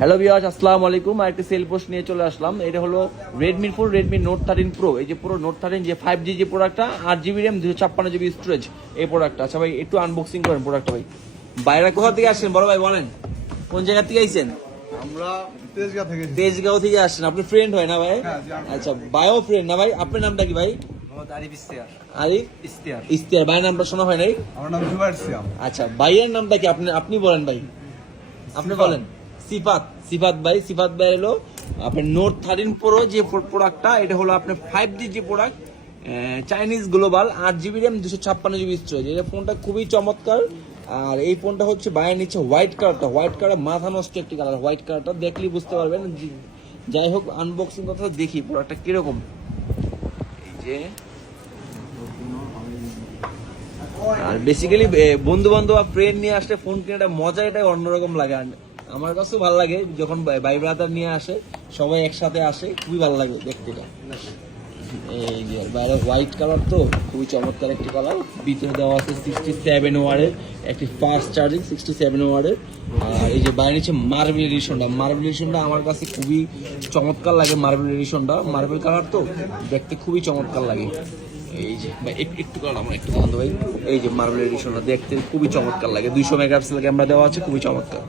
Hello viewers, আসসালামু আলাইকুম। আরেকটি সেল পোস্ট নিয়ে চলে আসলাম। এটা হলো Redmi four, Redmi note 13 pro. এই যে পুরো নোট 13 যে 5G যে প্রোডাক্টটা, 8GB র্যাম, 256GB স্টোরেজ, এই প্রোডাক্টটা। আচ্ছা ভাই, একটু আনবক্সিং করেন প্রোডাক্টটা ভাই। বাইরে কোথা থেকে আসছেন বড় ভাই, বলেন কোন জায়গা থেকে আইছেন? আমরা তেজগাঁও থেকে এসেছি। তেজগাঁও থেকে আসছেন। আপনি ফ্রেন্ড হয় না ভাই? হ্যাঁ, জি, আমি আচ্ছা, ভাইও ফ্রেন্ড না ভাই? আপনার নামটা কি ভাই? মোহাম্মদ আরিফ ইস্তিয়ার। আরিফ ইস্তিয়ার। ভাইয়ের নামটা শোনা হয় নাই? আমার নাম জুবাইর সিয়াম। আচ্ছা, ভাইয়ের নামটা কি? আপনি বলেন ভাই, আপনি সিফাত। বলেন। সিফাত ভাই। সিফাত ভাই হলো আপনার নোট 13 প্রো যে প্রোডাক্টটা, এটা হলো আপনার 5G যে product, Chinese global, 8GB RAM, 256GB storage. এই ফোনটা খুবই চমৎকার। আর এই ফোনটা হচ্ছে বাইরে নিচ্ছে হোয়াইট কালার, মাথা নষ্ট একটি কালার। হোয়াইট কালারটা দেখলেই বুঝতে পারবেন। যাই হোক, আনবক্সিং কথা দেখি প্রোডাক্টটা কিরকম। এই যে, আর বেসিক্যালি বন্ধু বান্ধব বা ফ্রেন্ড নিয়ে আসলে ফোন কেনাটা মজা, এটাই অন্যরকম লাগে। আর আমার কাছেও ভালো লাগে যখন ভাই ব্রাদার নিয়ে আসে, সবাই একসাথে আসে, খুবই ভালো লাগে দেখতে এটা। এই যে বাইরে হোয়াইট কালার, তো খুবই চমৎকার একটি কালার। ভিতরে দেওয়া আছে 67 ওয়ার্ডের একটি ফাস্ট চার্জিং, 67 ওয়ার্ডের। আর এই যে বাইরে নিচ্ছে মার্বেল এডিশনটা আমার কাছে খুবই চমৎকার লাগে। মার্বেল এডিশনটা, মার্বেল কালার তো দেখতে খুবই চমৎকার লাগে। এই যে ভাই, একটু কালার আমার একটু বন্ধ ভাই। এই যে মার্বেল এডিশনটা দেখতে খুবই চমৎকার লাগে। 200 মেগাপিক্সেল ক্যামেরা দেওয়া আছে, খুবই চমৎকার।